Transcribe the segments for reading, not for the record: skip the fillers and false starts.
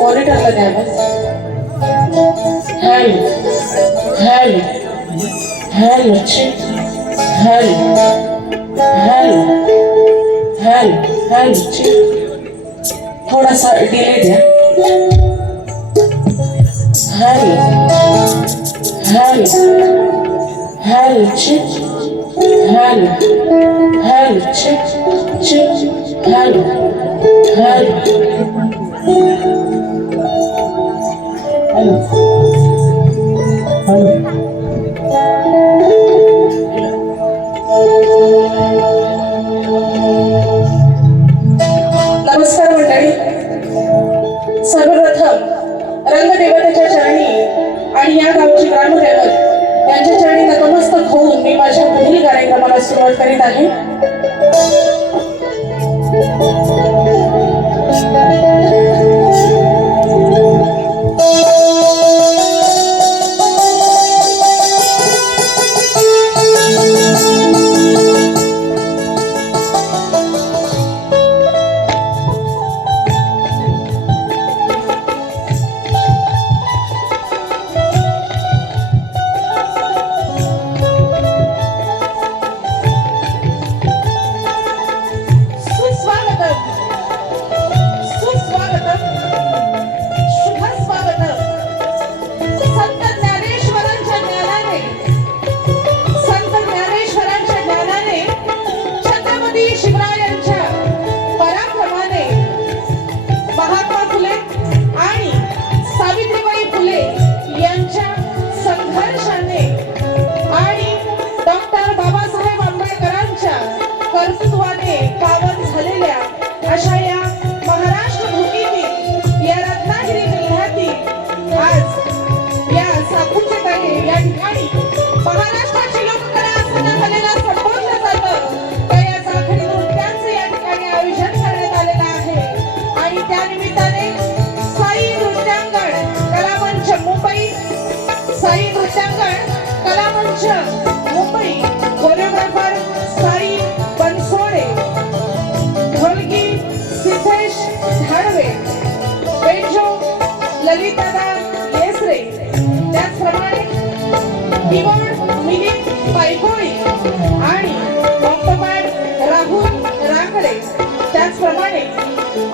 मॉनिटरला द्या बस. Hello hello hello check. Hello hello hello hello check. थोडासा डिले द्या. Hello hello hello check. Hello hello check check. Hello hello hello hello. नमस्कार मंडळी. सर्वप्रथम रंगदेवतेच्या चरणी आणि या गावची ग्रामदैवत यांच्या चरणी नतमस्तक होऊन मी माझ्या पुढील कार्यक्रमाला सुरुवात करीत आहे.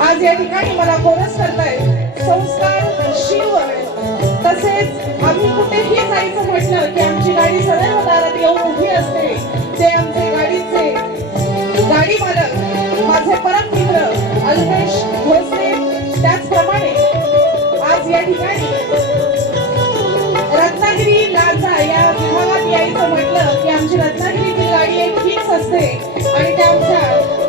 आज या ठिकाणी मला कोरस करताय संस्कार शिवण. तसेच आम्ही कुठेही जायचं म्हटलं की आमची गाडी सदैव दारात येऊन उभी असते. ते आमचे गाडीचे गाडी मालक माझे परम मित्र अल्पेश भोसले. त्याचप्रमाणे आज या ठिकाणी रत्नागिरी लाजा या विभागात यायचं म्हटलं की आमची रत्नागिरीतील गाडी एक फिक्स असते आणि त्या आमच्या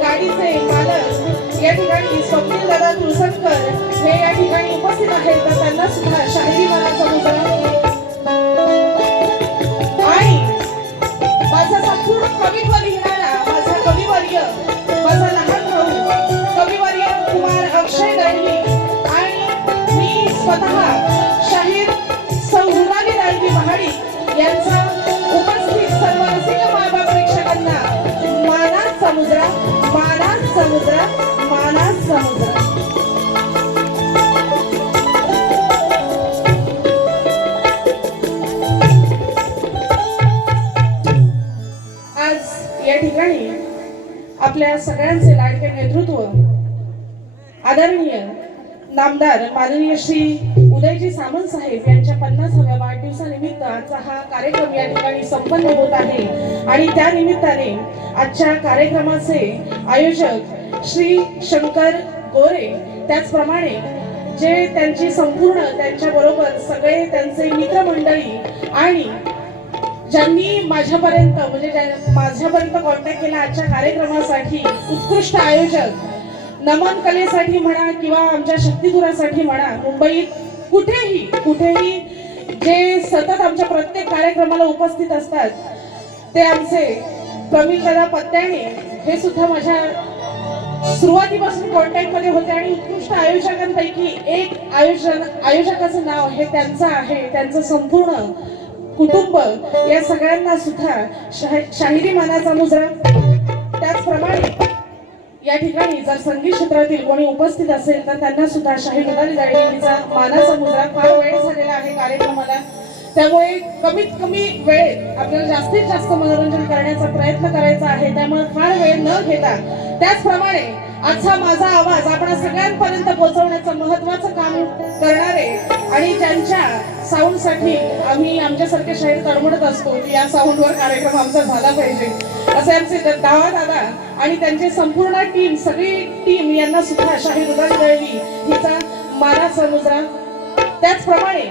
गाडीचे मालक या ठिकाणी स्वप्नील दादा तुळसंकर हे या ठिकाणी उपस्थित आहेत. तर त्यांना सुद्धा शाहिरी मानाचा मुजरा आणि माझा संपूर्ण कवित्व लिहिणारा माझा कविवर्य माझा लहान भाऊ कविवर्य कुमार अक्षय दळवी आणि मी स्वतः शाहीर सौ रुणाली दळवी महाडिक यांचा उपस्थित सर्व रसिक मायबाप प्रेक्षकांना मानाचा मुजरा मानाचा मुजरा मानाचा मुजरा. आज या ठिकाणी आपल्या सगळ्यांचे लाडके नेतृत्व आदरणीय नामदार माननीय श्री उदयजी सामंत साहेब यांच्या 50व्या वाढदिवसानिमित्त आजचा हा कार्यक्रम या ठिकाणी संपन्न होत आहे. आणि त्या निमित्ताने आजच्या कार्यक्रमाचे आयोजक श्री शंकर गोरे त्याचप्रमाणे जे त्यांची संपूर्ण त्यांच्या बरोबर सगळे त्यांचे मित्रमंडळी आणि ज्यांनी माझ्यापर्यंत कॉन्टॅक्ट केला आजच्या कार्यक्रमासाठी उत्कृष्ट आयोजक नमन कलेसाठी म्हणा किंवा आमच्या शक्तिधुरासाठी म्हणा मुंबईत कुठेही जे सतत आमच्या प्रत्येक कार्यक्रमाला उपस्थित असतात ते आमचे प्रमिल दादा पत्त्याने हे सुद्धा माझ्या सुरुवातीपासून कॉन्टॅक्ट मध्ये होते आणि उत्कृष्ट आयोजकांपैकी एक आयोजकाचं नाव हे त्यांचं आहे. त्यांचं संपूर्ण कुटुंब या सगळ्यांना सुद्धा शाहिरी मानाचा मुजरा. त्याचप्रमाणे या ठिकाणी जर संगीत क्षेत्रातील कोणी उपस्थित असेल तर त्यांना सुद्धा शाही मुदाली जाळीचा मानाचा मुजरा. फार वेळ झालेला आहे कार्यक्रमाला, त्यामुळे कमीत कमी वेळेत आपल्याला जास्तीत जास्त मनोरंजन करण्याचा प्रयत्न करायचा आहे. त्यामुळे फार वेळ न घेता त्याचप्रमाणे आजचा माझा आवाज आपण सगळ्यांपर्यंत पोहोचवण्याचं महत्त्वाचं काम करणारे आणि ज्यांच्या साऊंडसाठी आम्ही आमच्यासारखे शाहीर तडमडत असतो की या साऊंडवर कार्यक्रम आमचा झाला पाहिजे, असे आमचे डावा दादा आणि त्यांची संपूर्ण टीम, सगळी टीम यांना सुद्धा शाहीर मुदाली जाळी हिचा मानाचा मुजरा. त्याचप्रमाणे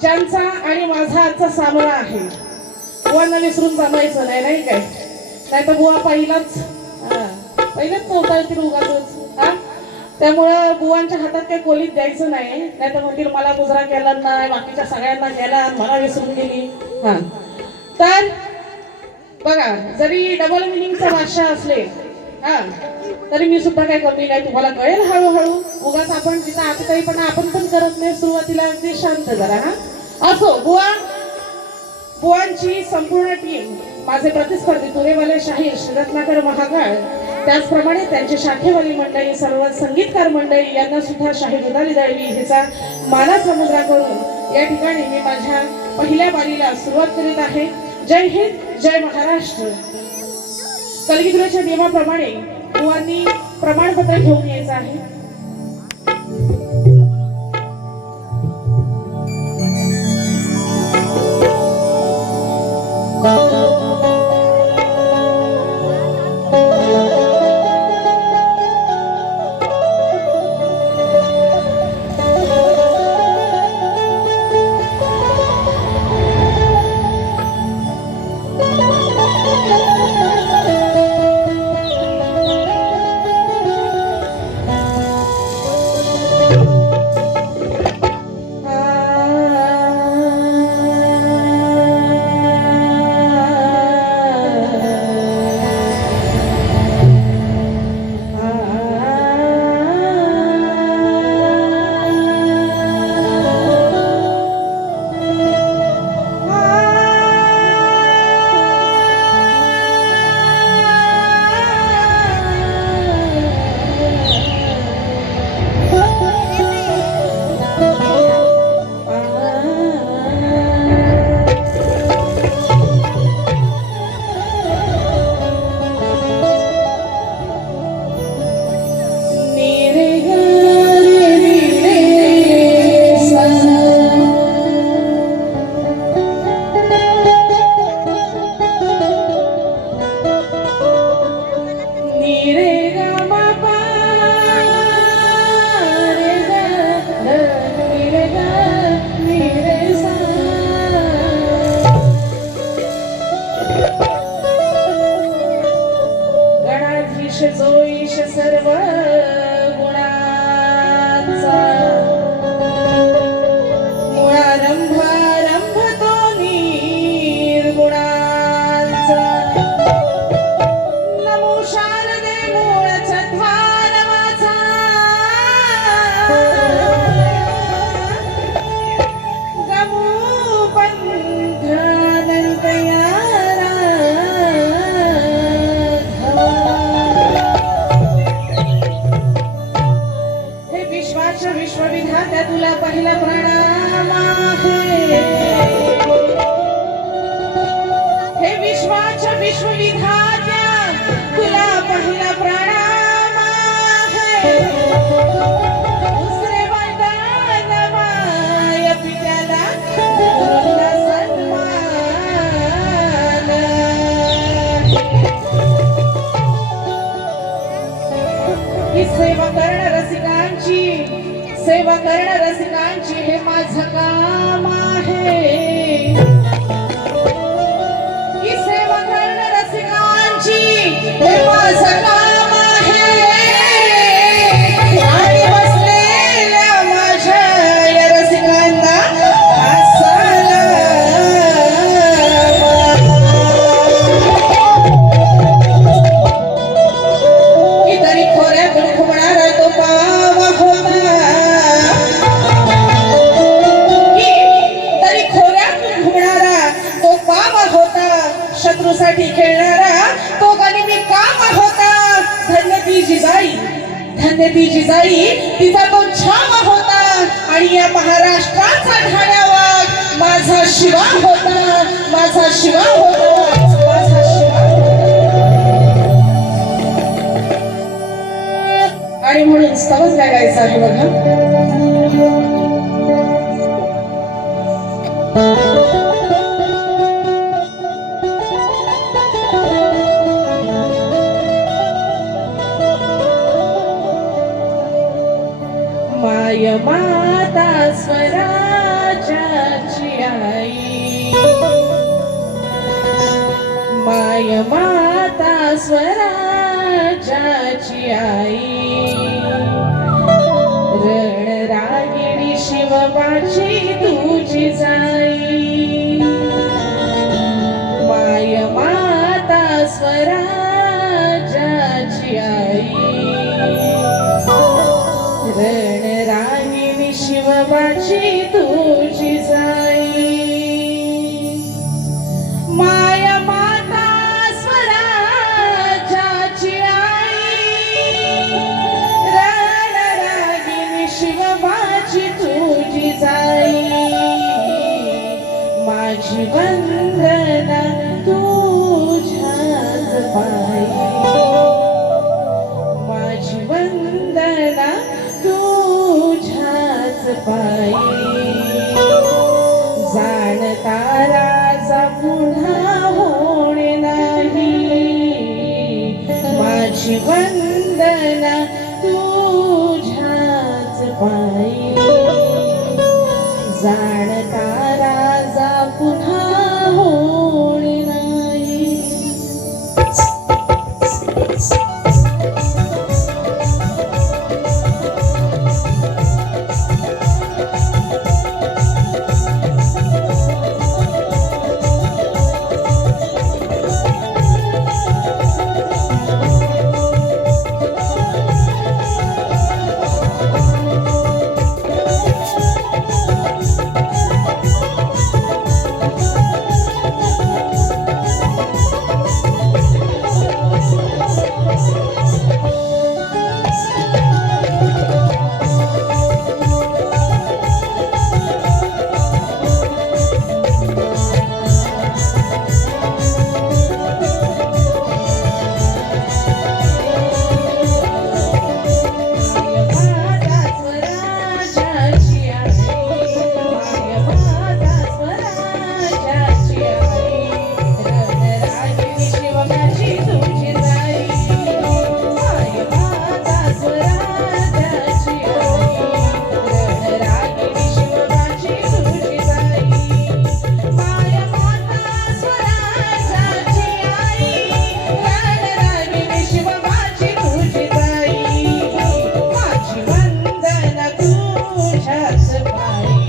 ज्यांचा आणि माझा आजचा सामना आहे, बुवांना विसरून जमायचं नाही, नाही काय? नाही तर बुवा पहिलाच नव्हता येतील उगाच. त्यामुळं बुवांच्या हातात काही कोलीत द्यायचं नाही, नाही तर म्हणतील मला मुजरा केला नाही, बाकीच्या सगळ्यांना केला, मला विसरून गेली. तर बघा, जरी डबल मिनिंगचा भाषा असले तरी मी सुद्धा काय कमी नाही, तुम्हाला कळेल हळूहळू. उगाच आपण जिथं आता काही पण आपण पण करत नाही सुरुवातीला, अगदी शांत जरा. असो, बुवांची संपूर्ण टीम, माझे प्रतिस्पर्धी तुरेवाले शाहीर श्री रत्नाकर महाकाळ, त्याचप्रमाणे त्यांची शाखेवाली मंडळी, सर्व संगीतकार मंडळी यांना सुद्धा शाहीर मुदाली जाळी हिचा मानाचा मुजरा करून या ठिकाणी मी माझ्या पहिल्या बारीला सुरुवात करीत आहे. जय हिंद, जय महाराष्ट्र. कलगीधराच्या नियमाप्रमाणे बुवांनी प्रमाणपत्र घेऊन यायचं आहे. सर्व गुणांचा मुळारंभ तो निर्गुणांचा. नमो शारदे मूळ चत्वार माझा, गमू पंथानंत यारा. विश्वविधात्या तुला पहिला प्रणाम आहे. हे विश्वाच्या विश्वविधात्या तुला पहिला प्रणाम आहे. दुसरे वंदन माय पित्याला, गुरूंना सन्मान. ही सेवा करणं रसिकांची, सेवा करणं रसिकांची हे माझं काम आहे. ही सेवा करणं रसिकांची हे माझं काम आहे. आणि बसलेल्या माझ्या या रसिकांना तरी खोऱ्यातून घुमणारा तो पावा होता. शत्रूसाठी खेळणारा तो गनिमी काम होता. शिवा होता, माझा शिवा होता, माझा शिवा होता. आणि म्हणून स्तवच गायचं आहे बघा. माय माता स्वराज्याची आई, माय माता स्वराज्याची आई, रणरागिणी शिवबाची तुझी जाई, माय माता स्वराज्याची आई, रणरागिणी शिवबाची तुझी जाई, माया माता स्वराज्याची आई, रणरागिणी शिवबाची तुझी जाई, माझी वंदना तुझ्याच पायी, माझी वंदना तुझ्याच पायी, जाणता राजा पुन्हा होणे नाही, माझी वंदना तुझ्याच पायी, जाणता राजा पुन्हा होणे नाही. तुझ्याच पायी.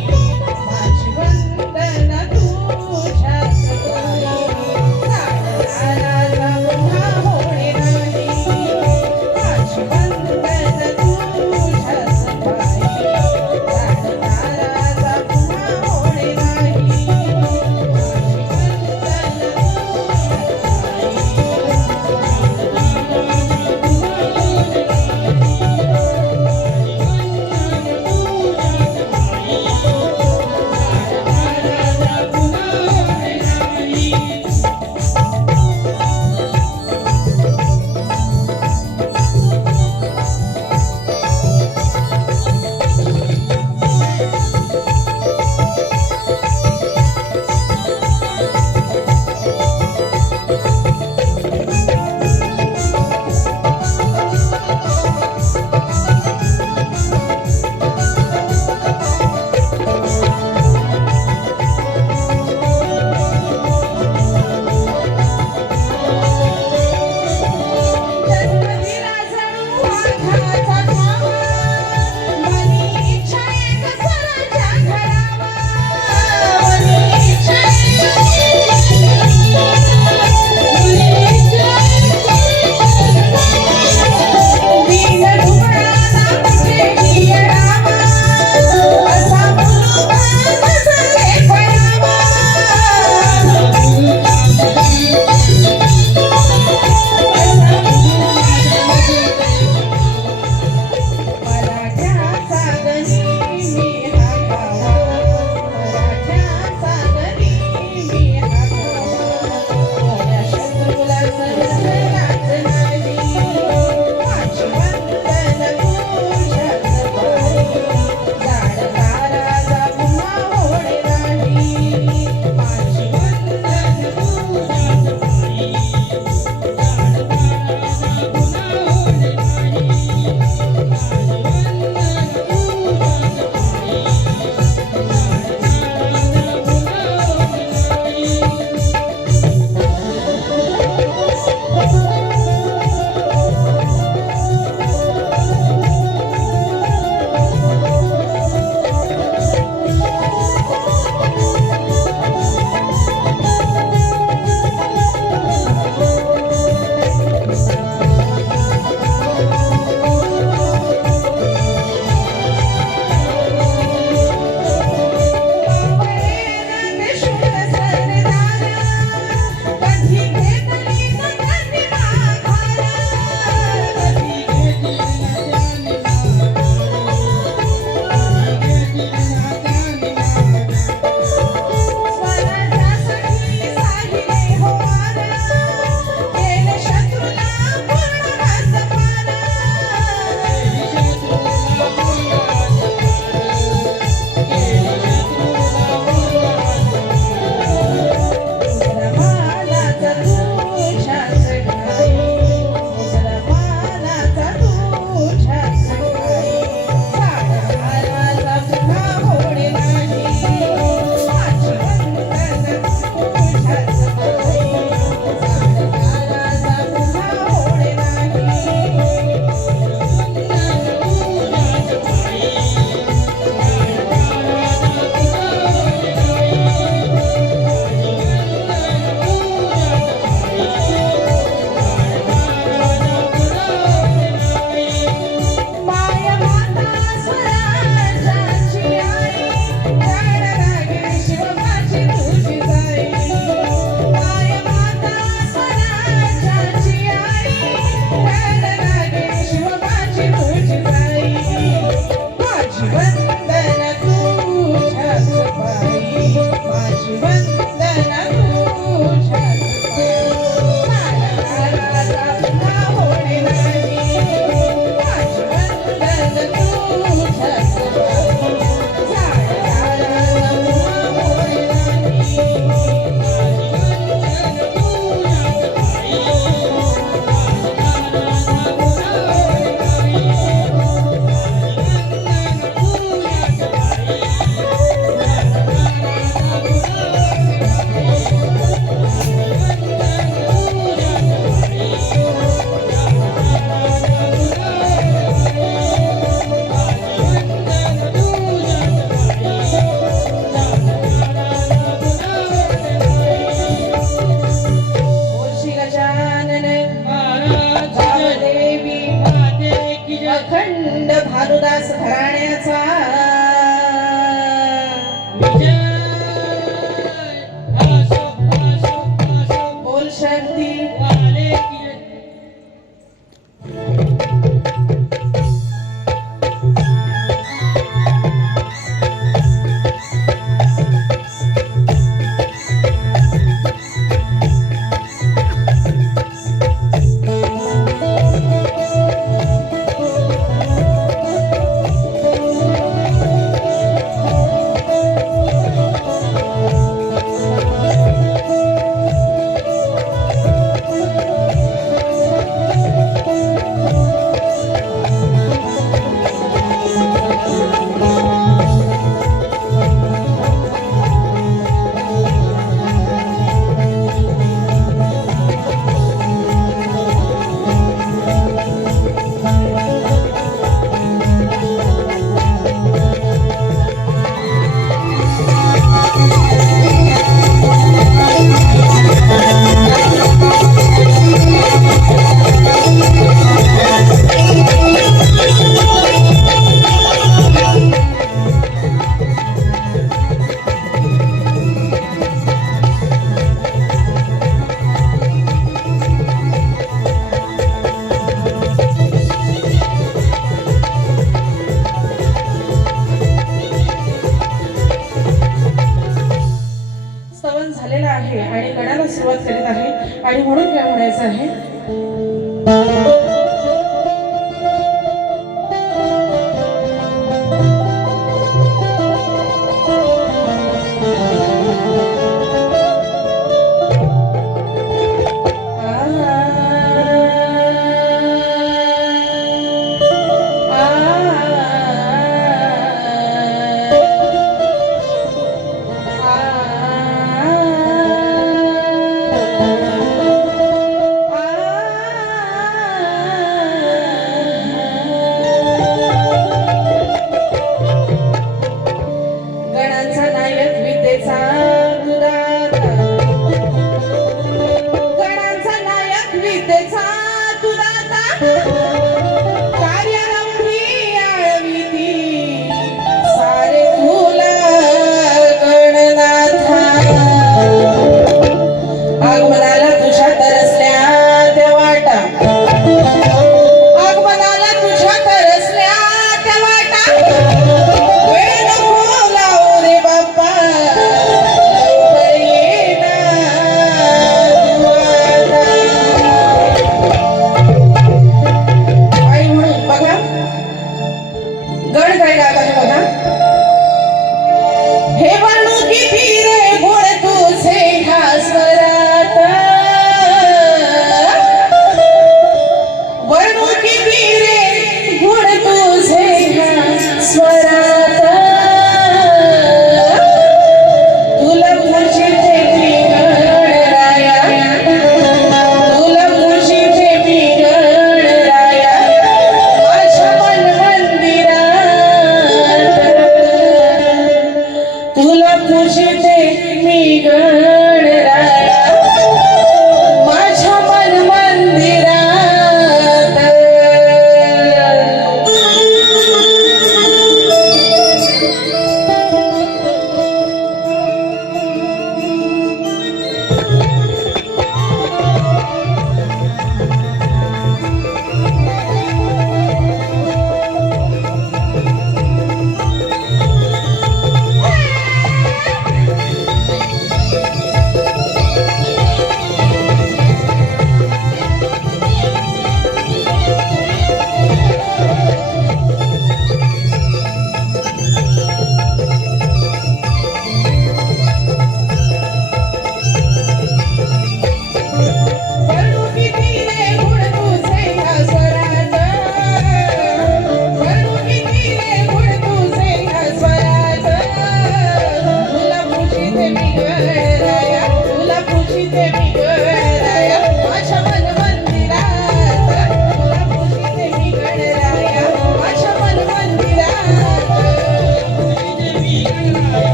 सुरुवात करीत आहे आणि म्हणून काय म्हणायचं आहे.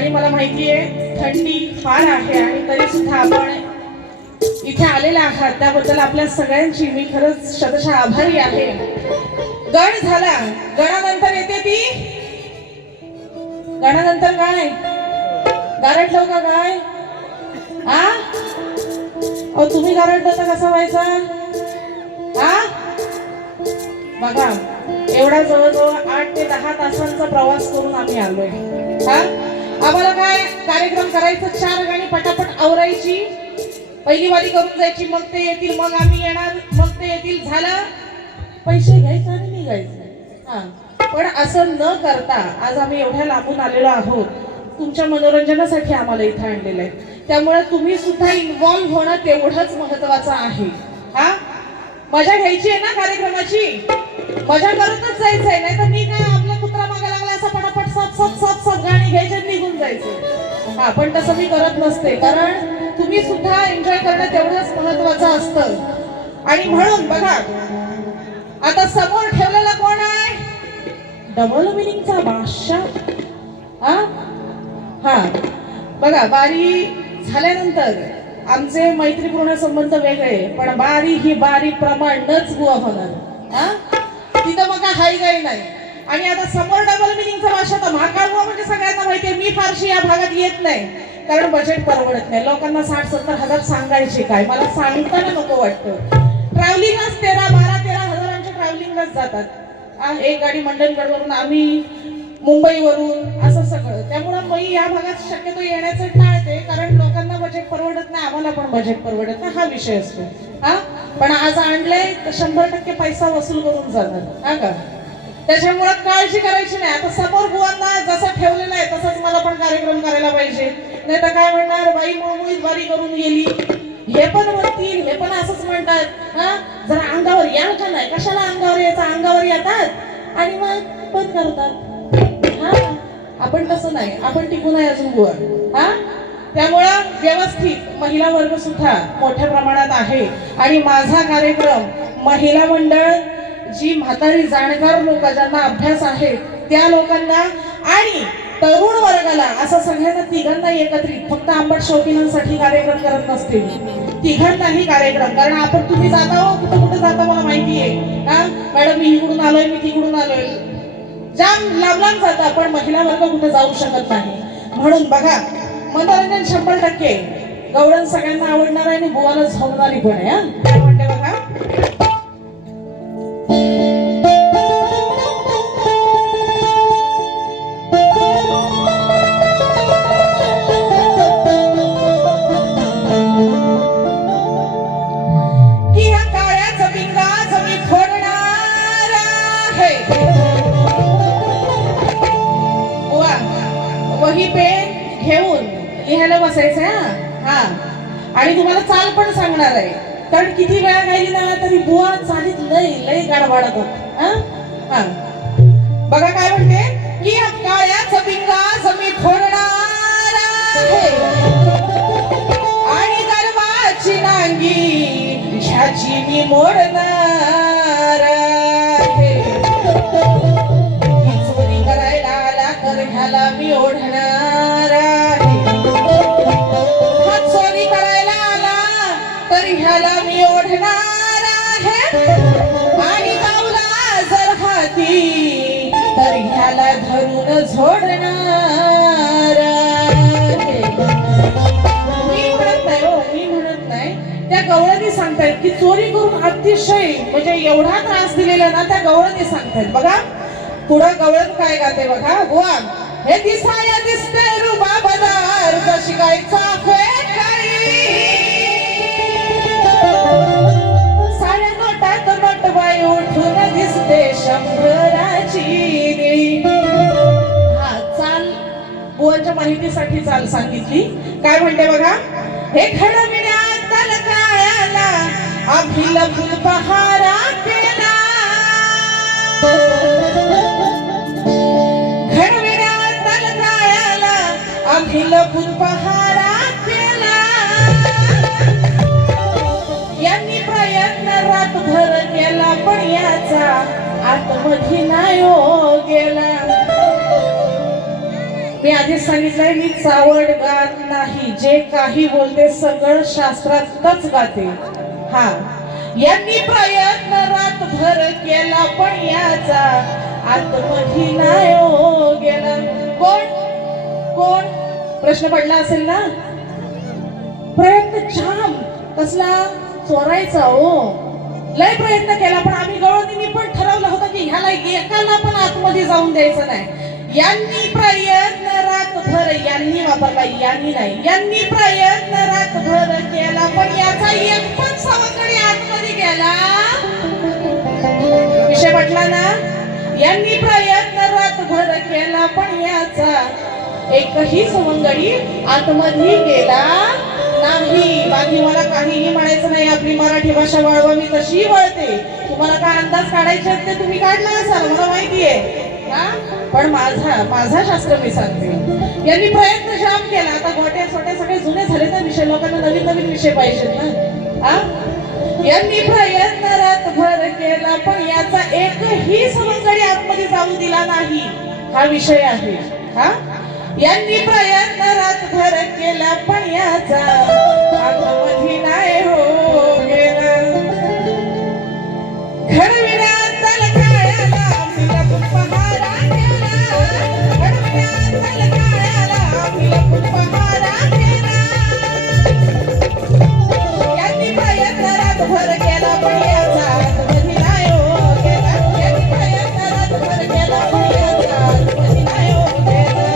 आणि मला माहितीये थंडी फार आहे आणि तरी सुद्धा आपण इथे आलेले आहात त्याबद्दल आपल्या सगळ्यांची मी खरंच शतशः आभारी आहे. गण झाला, गणानंतर येते ती गणानंतर काय गारटलो का काय हा तुम्ही गारटलो तर कसा व्हायचा हा बघा एवढा जवळजवळ 8 ते 10 तासांचा प्रवास करून आम्ही आलोय. हा आम्हाला काय कार्यक्रम करायचं 4 गाणी पटापट आवरायची पहिली वारी करून जायची मग ते येतील मग आम्ही येणार मग ते येतील झालं पैसे घ्यायचे आणि निघायचं. हा पण असं न करता आज आम्ही एवढ्या लांबून आलेलो आहोत तुमच्या मनोरंजनासाठी आम्हाला इथं आणलेलं आहे. त्यामुळे तुम्ही सुद्धा इन्व्हॉल्व्ह होणं तेवढंच महत्वाचं आहे. हा मजा घ्यायची आहे ना कार्यक्रमाची मजा करतच जायचंय नाही तर मी काय आपला कुत्रा मागे लागला असं पटापट सब गाणी घ्यायचे निघून जायचं. हा पण तसं मी करत नसते कारण तुम्ही सुद्धा एन्जॉय करणं तेवढंच महत्वाचं असतं. आणि म्हणून बघा आता समोर ठेवलेला कोण आहे डबल मिनिंगचा बादशाह. हा हा बघा बारी झाल्यानंतर आमचे मैत्रीपूर्ण संबंध वेगळे पण बारी ही बारी प्रमाणच बुवा होणार. हा तिथं मग काय हाय काही नाही. आणि आता समोर डबल मिनिंगचा भाषा तर महाकाळ बुवा म्हणजे सगळ्यांना माहितीये. मी फारशी या भागात येत नाही कारण बजेट परवडत नाही. लोकांना 60-70 हजार सांगायचे काय मला सांगताना नको वाटतं. ट्रॅव्हलिंगच 13-13 हजार आमच्या ट्रॅव्हलिंगलाच जातात. एक गाडी मंडणगडवरून आम्ही मुंबईवरून असं सगळं. त्यामुळं मी या भागात शक्यतो येण्याचं टाळते कारण लोकांना बजेट परवडत नाही आम्हाला पण बजेट परवडत नाही हा विषय असतो. हा पण आज आणलंय तर 100% पैसा वसूल करून जाणार. हा का त्याच्यामुळे काळजी करायची नाही. आता समोर बुवांना जसं ठेवलेलं आहे तसंच मला पण कार्यक्रम करायला पाहिजे नाही तर काय म्हणणार बाई मुळमुळीत बारी करून गेली हे पण म्हणतील हे पण असंच म्हणतात. हा जरा अंगावर या का नाही कशाला अंगावर यायचं अंगावर येतात आणि मग बंद करतात. हा आपण तसं नाही आपण टिकून आहे अजून बुवा. हा त्यामुळं व्यवस्थित महिला वर्ग सुद्धा मोठ्या प्रमाणात आहे आणि माझा कार्यक्रम महिला मंडळ जी म्हातारी जाणकार लोक ज्यांना अभ्यास आहे त्या लोकांना आणि तरुण वर्गाला असं सगळ्यांना तिघांना एकत्रित फक्त आंबट शौकीनांसाठी कार्यक्रम करत नसते तिघांनाही कार्यक्रम कारण आपण तुम्ही जाता हो कुठं कुठं जाता मला माहिती आहे. हा मॅडम मी इकडून आलोय मी तिकडून आलोय जाम लांब लांब जाता पण महिला वर्ग कुठे जाऊ शकत नाही. म्हणून बघा मनोरंजन 100% गवळण सगळ्यांना आवडणार आहे आणि बुवाला झोपणारी पण आहे. काय म्हणते बघा वही पेन घेऊन लिहायला बसायचं. हा आणि तुम्हाला चाल पण सांगणार आहे कारण किती वेळा गायली ना तरी बुवा चालीत लय लय गाडवाडत होत. हा बघा काय म्हणते की काळ्याचा पिंगा जमी फोडणार आणि गर्वाची नांगी ह्याची मी मोडणार चोरी करायला आला तर ह्याला मी ओढणार हा चोरी करायला आला तर ह्याला मी ओढणार आहे आणि गावला जर हाती तर ह्याला धरून झोडणार आहे. मी म्हणत नाही हो मी म्हणत नाही त्या गवळणी सांगतायत की चोरी करून अतिशय म्हणजे एवढा त्रास दिलेला ना त्या गवळणी सांगतायत. बघा पुढं गवळण काय गाते बघा बुवा हे दिसाया दिसते रुबाबदार जशी काय चाफे साऱ्या नोटात नोटबाई उठून दिसते 100ची. हा चाल बुवांच्या माहितीसाठी चाल सांगितली. काय म्हणते बघा हे खडविण्यात तलकायाला आम्ही लपून पहारा केला घडविण्यात तलकायाला आम्ही लपून पहारा केला यांनी प्रयत्न रातभर केला पण याचा आतमध्ये नाही हो गेला. मी आधीच सांगितलंय, मी चावड गात नाही, जे काही बोलते सगळं शास्त्रातच गाते. हा, यांनी प्रयत्न रातभर केला पण याचा आतमध्ये नाही हो गेला. कोण कोण प्रश्न पडला असेल ना. प्रयत्न जाम कसला चोरायचा हो, लय प्रयत्न केला, पण आम्ही गवळणींनी पण ठरवलं होतं की ह्याला एकाला पण आतमध्ये जाऊन द्यायचं नाही. यांनी प्रयत्न रातभर, यांनी वापरला, यांनी नाही, यांनी प्रयत्न रातभर केला पण याचा एक पण सवंगडी आतमध्ये गेला. विषय पटला ना. यांनी प्रयत्न रातभर केला पण याचा एकही सवंगडी आतमध्ये गेला नाही. बाकी मला काहीही म्हणायचं नाही, आपली मराठी भाषा वळवा, मी तशी वळते. तुम्हाला काय अंदाज काढायचे ते तुम्ही काढला असाल, मला माहितीये. पण माझा शास्त्र मी सांगते. यांनी प्रयत्न जाम केला. आता गोटे सोटे सगळे जुने झाले ना विषय, लोकांना नवीन नवीन विषय पाहिजेत ना. यांनी प्रयत्न रातभर केला पण याचा एकही सवंगडी आतमध्ये जाऊ दिला नाही, हा विषय आहे. यांनी प्रयत्न रातभर केला पण याचा आतमध्ये नाही हो गेला. घडविण्यात काळ्याला लपून पहारा केला, घडविण्यात काळ्याला लपून पहारा केला. यांनी प्रयत्न रातभर केला पण याचा आतमध्ये नाही हो गेला. यांनी प्रयत्न रातभर केला पण याचा आतमध्ये नाही हो गेला.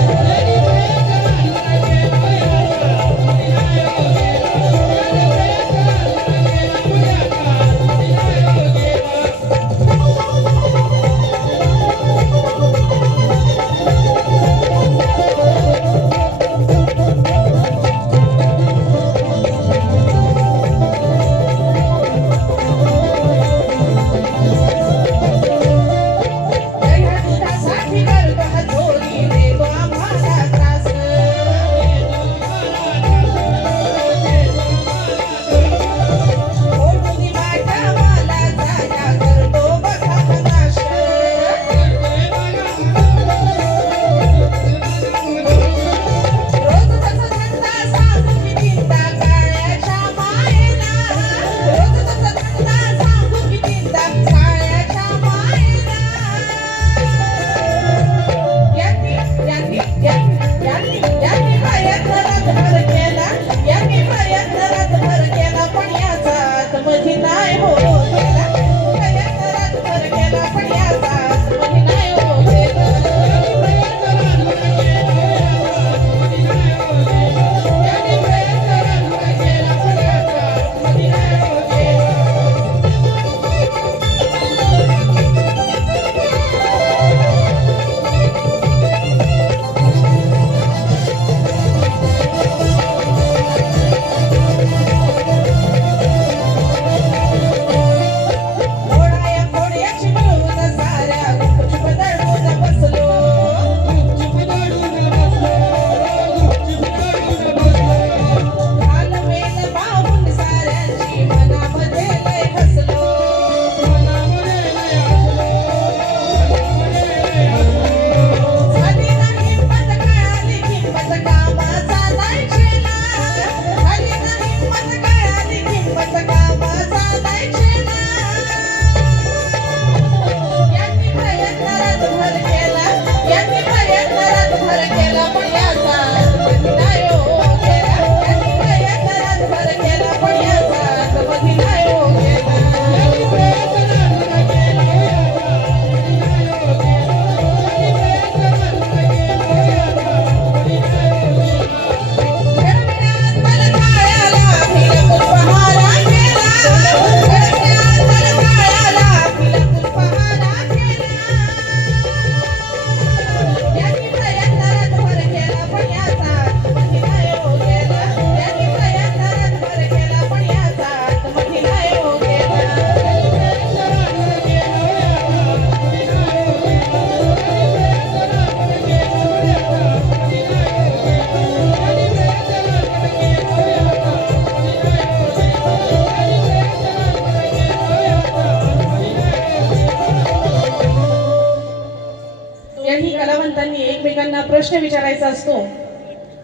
एकमेकांना प्रश्न विचारायचा असतो.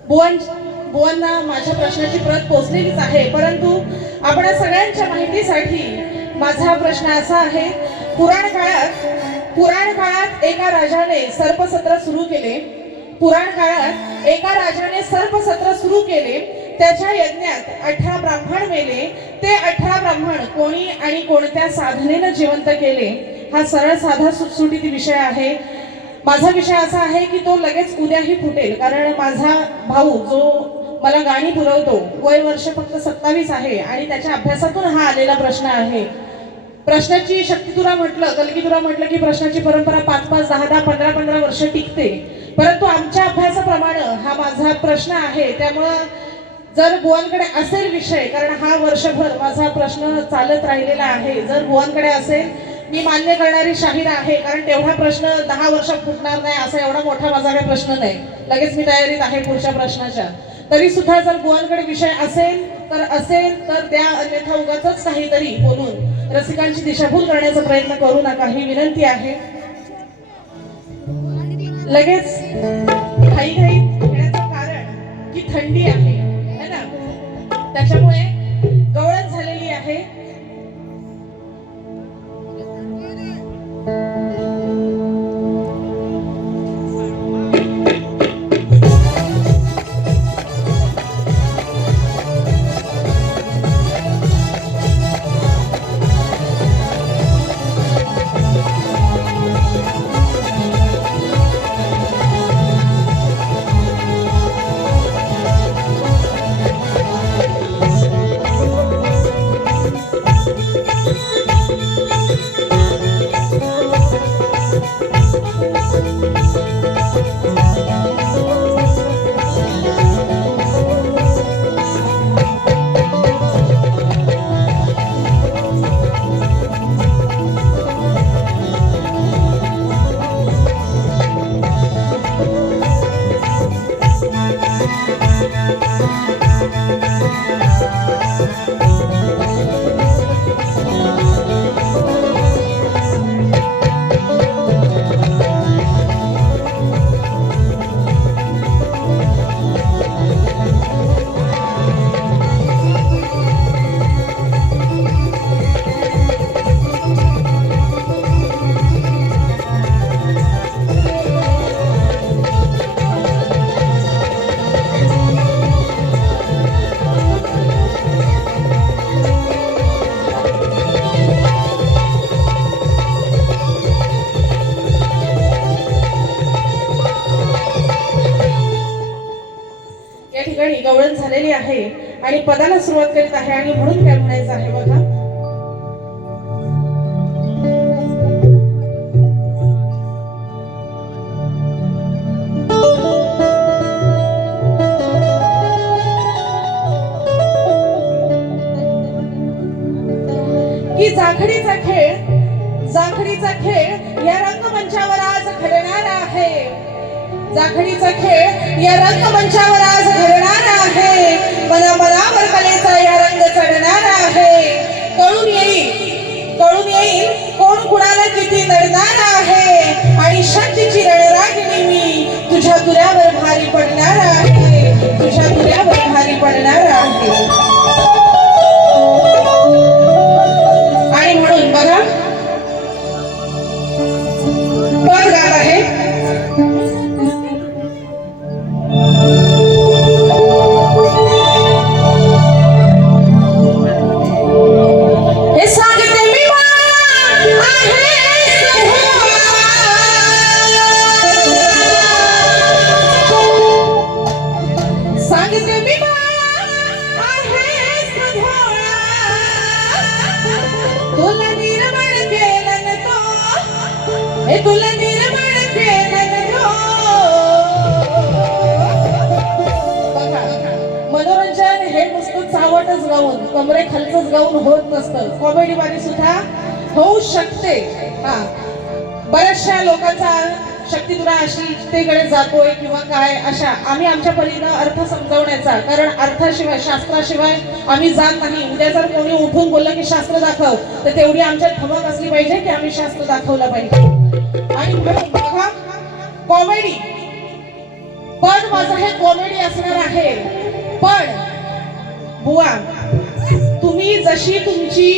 बुवांना माझ्या प्रश्नाची प्रत पोचलेलीच आहे, परंतु आपणा सगळ्यांच्या माहितीसाठी माझा प्रश्न असा आहे. पुराण काळात एका राजाने सर्पसत्र सुरू केले. त्याच्या यज्ञात 18 ब्राह्मण मेले. ते 18 ब्राह्मण कोणी आणि कोणत्या साधनेनं जिवंत केले, हा सरळ साधा सुटसुटीत विषय आहे. माझा विषय असा आहे की तो लगेच उद्याही फुटेल, कारण माझा भाऊ जो मला गाणी पुरवतो, वय वर्ष फक्त 27 आहे आणि त्याच्या अभ्यासातून हा आलेला प्रश्न आहे. प्रश्नाची शक्तितुरा म्हटलं, कलगीतुरा म्हटलं की प्रश्नाची परंपरा 5-5, 10-10, 15-15 वर्ष टिकते. परंतु आमच्या अभ्यासाप्रमाणे हा माझा प्रश्न आहे. त्यामुळं जर बुवांकडे असेल विषय, कारण हा वर्षभर माझा प्रश्न चालत राहिलेला आहे, जर बुवांकडे असेल, मी मान्य करणारी शाहीर आहे, कारण तेवढा प्रश्न 10 वर्षात फुटणार नाही असा एवढा मोठा माझा काही प्रश्न नाही. लगेच मी तयारीत आहे पुढच्या प्रश्नाच्या. तरी सुद्धा जर बुवांकडे विषय असेल तर त्या, अन्यथा उगाचच काहीतरी बोलून रसिकांची दिशाभूल करण्याचा प्रयत्न करू नका, ही विनंती आहे. लगेच घाईघाईत येण्याचं कारण की थंडी आहे है ना, त्याच्यामुळे गवळण झालेली आहे. गवळण झालेली आहे आणि पदाला सुरुवात करीत आहे आणि म्हणून काय म्हणायचं आहे बघा. की जाखडीचा खेळ या रंगमंचावर आज घडणार आहे. जाखडीचा खेळ या रंगमंचावर आज घडणार आहे. मनावर कलेचा या रंग चढणार आहे. कळून येईल कोण कुणाला किती नडणार आहे. आणि शक्तीची रणरागिणी मी तुझ्या तुऱ्यावर भारी पडणार आहे. तुझ्या तुऱ्यावर भारी पडणार आहे. आणि म्हणून बघा पद गात आहे. मनोरंजन हे नुसतं चावटच गाऊन, कमरे खालचंच गाऊन होत नसतं. कॉमेडी वारी सुद्धा होऊ शकते. बऱ्याचशा लोकांचा शक्तितुरा अशी तेकडे जातोय किंवा काय, अशा आम्ही आमच्या परीनं अर्थ समजावण्याचा, कारण अर्थाशिवाय शास्त्राशिवाय आम्ही जात नाही. उद्या जर कोणी उठून बोललं की शास्त्र दाखव, तर तेवढी आमच्यात धमक असली पाहिजे की आम्ही शास्त्र दाखवलं पाहिजे. आणि बघा पण माझं हे कॉमेडी असणार आहे. पण बुवा, तुम्ही जशी तुमची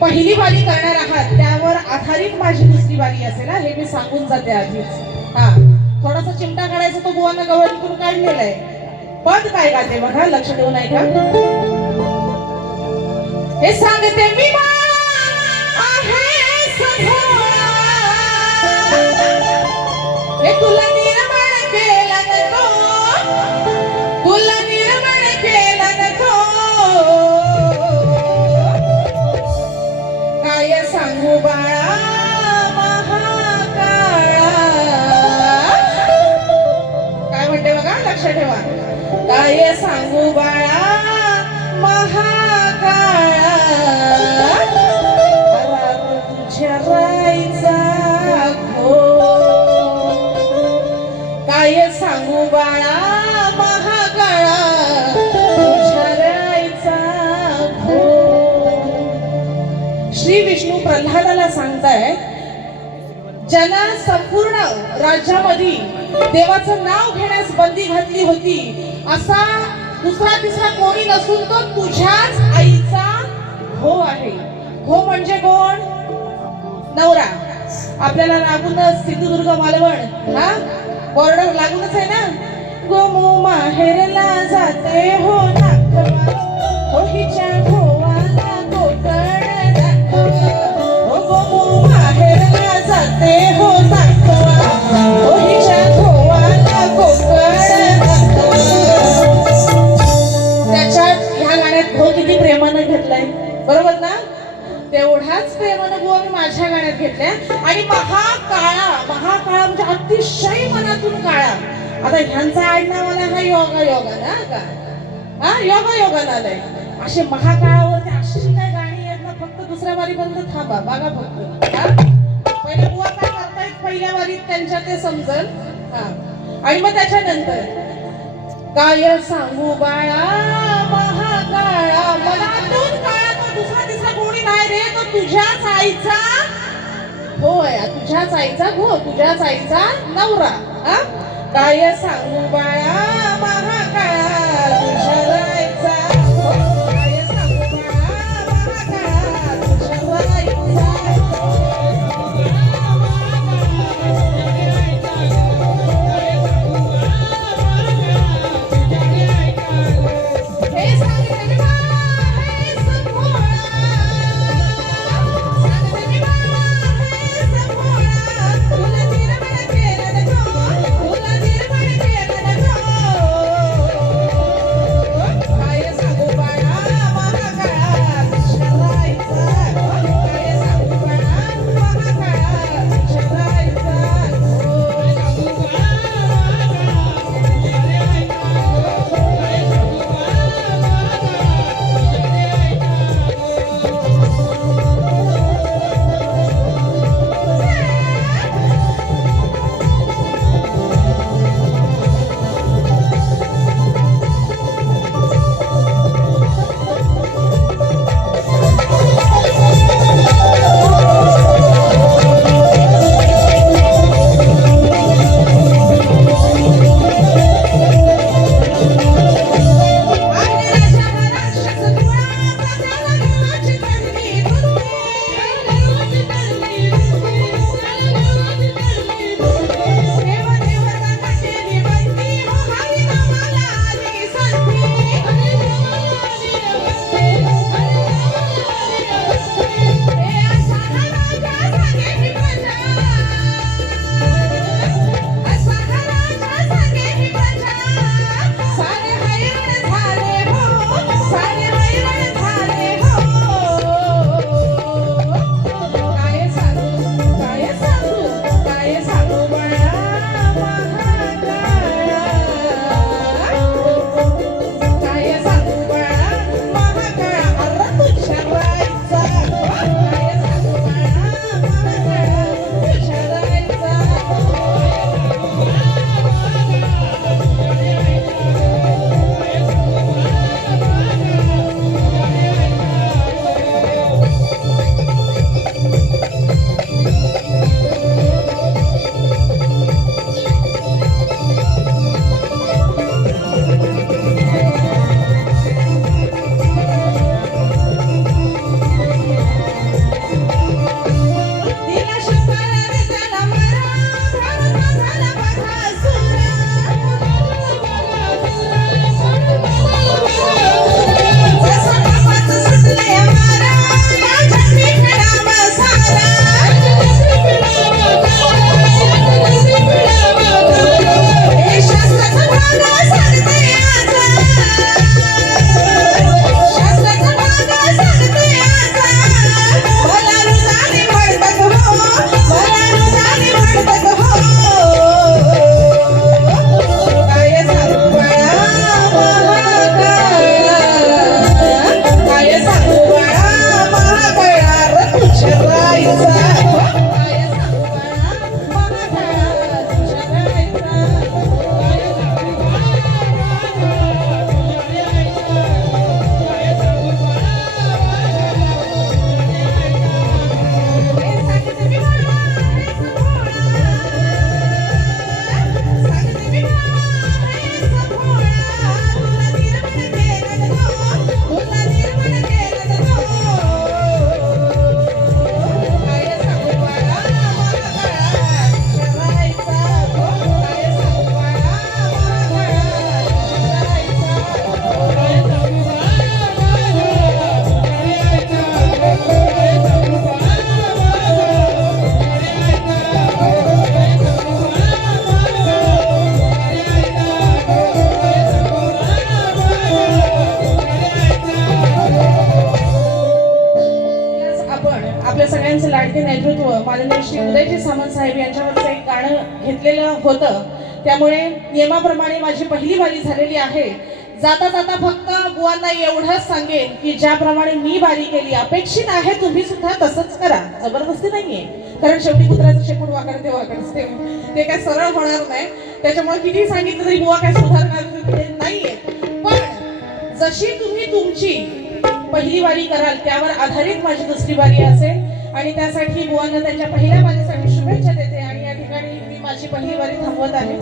पहिली वारी करणार आहात त्यावर आधारित माझी दुसरी वारी असेल ना, हे मी सांगून जाते आधीच. हा, थोडासा चिमटा काढायचा तो बुवांना गवळीतून काढलेला आहे. पद काय गाते बघा, लक्ष देऊन ऐका. हे सांगते मी आहे सखोळा, हे तुला निर्माण केला न तो, तुला निर्माण केला न तो, काय सांगू बाळा महाकाळा. काय म्हणते बघा, लक्ष ठेवा. काय सांगू बाळा महाकाळा, तुझ्या राईचा काय सांगू बाळा महाकाळा, तुझ्या राईचा श्री विष्णू प्रल्हादाला सांगताय, ज्याला संपूर्ण राज्यामध्ये देवाचं नाव घेण्यास बंदी घातली होती असा दुसरा तिसरा कोणी नसून तो तुझ्याच आईचा घो आहे. घो म्हणजे कोण? नवरा. आपल्याला लागूनच सिंधुदुर्ग मालवण हा बॉर्डर लागूनच आहे ना. गोमू माहेरला जाते हो दाखवा, हो हिच्या घोवाला कोकण दाखवा, हो गोमू माहेरला जाते हो दाखवा, हो हिच्या घोवाला कोकण दाखवा. त्याच्यात ह्या गाण्यात घो किती प्रेमानं घेतलाय, बरोबर ना? तेवढाच प्रेमानं बुवा मी माझ्या गाण्यात घेतल्या. आणि महाकाळा, महाकाळा म्हणजे अतिशय मनातून काळा. आता ह्यांचा आडनावाला हा योगा योगा ना का, हा योगा योगा आलाय. असे महाकाळावरती अशी काय गाणी आहेत ना, फक्त दुसऱ्या वारीपर्यंत थांबा बघा फक्त. पहिले बुवा काय करतायत पहिल्या वारीत त्यांच्या ते समजल. हा, आणि मग त्याच्यानंतर काय सांगू बाळा महाकाळा, मनातून काळा तो दुसरा तिसरा कोणी नाही रे, तो तुझ्याच आईचा होय, तुझ्याच आईचा घो, तुझ्याच आईचा नवरा. काय सांगू बाळा महाकाळा, तुझ्या आईचा घो, काय सांगू बाळा महाकाळा, तुझ्या आईचा श्री उदयजी सामंत साहेब यांच्यावरचं एक गाणं घेतलेलं होतं. त्यामुळे नियमाप्रमाणे माझी पहिली वारी झालेली आहे. जाता जाता फक्त बुवांना एवढंच सांगेन की ज्याप्रमाणे मी वारी केली अपेक्षित आहे तुम्ही सुद्धा तसंच करा. जबरदस्ती नाहीये, कारण शेवटी कुत्र्याचं शेपूट वाकडते वाकडते ते काय सरळ होणार नाही. त्याच्यामुळे किती सांगितलं तरी बुवा काय सुधारणार नाहीये. पण जशी तुम्ही तुमची पहिली वारी कराल त्यावर आधारित माझी दुसरी वारी असेल आणि त्यासाठी बुवांना त्यांच्या पहिल्या वारीसाठी शुभेच्छा देते आणि या ठिकाणी मी माझी पहिली वारी थांबवत आहे.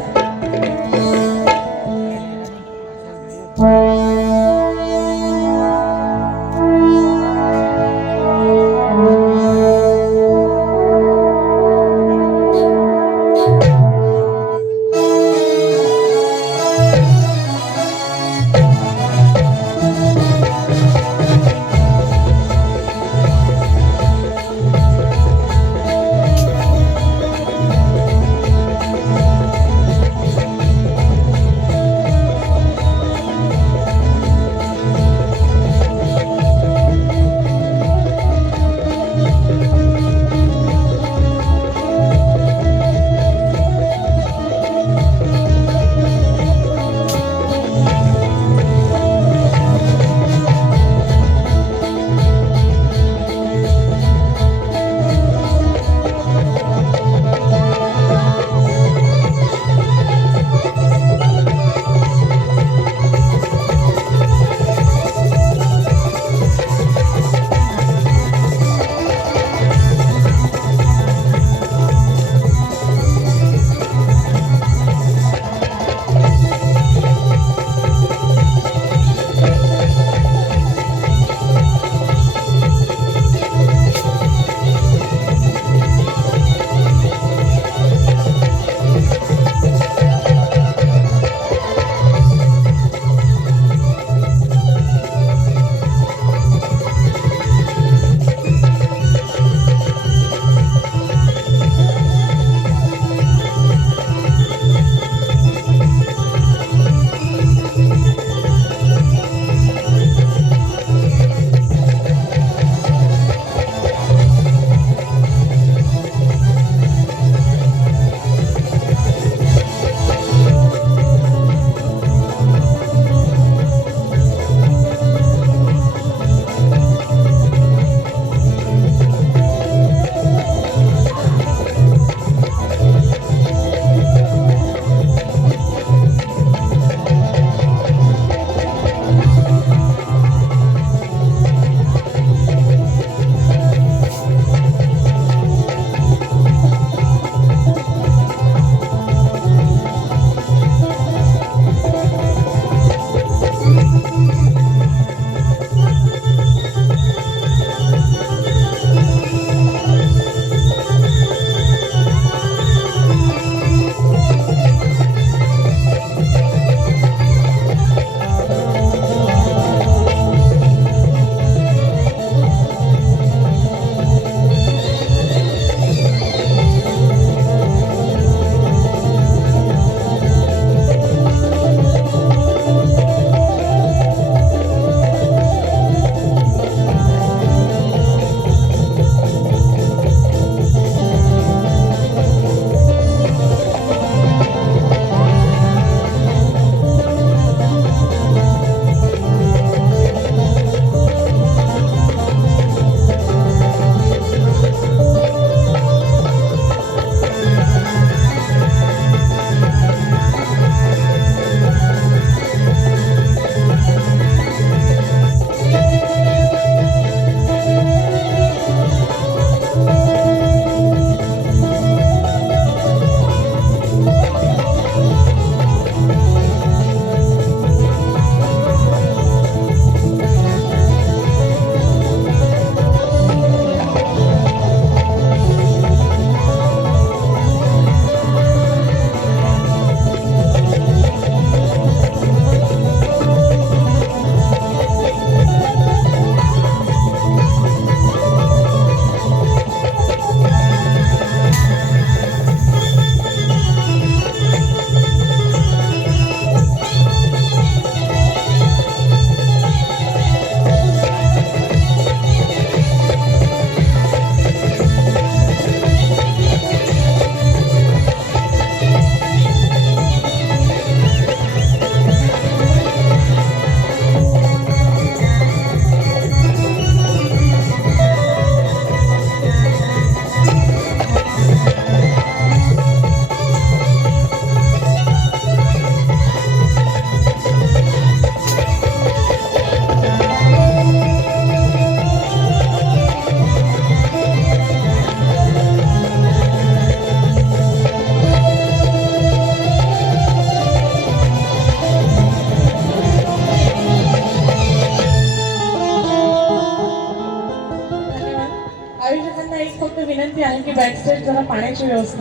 बॅकस्टेज जरा पाण्याची व्यवस्था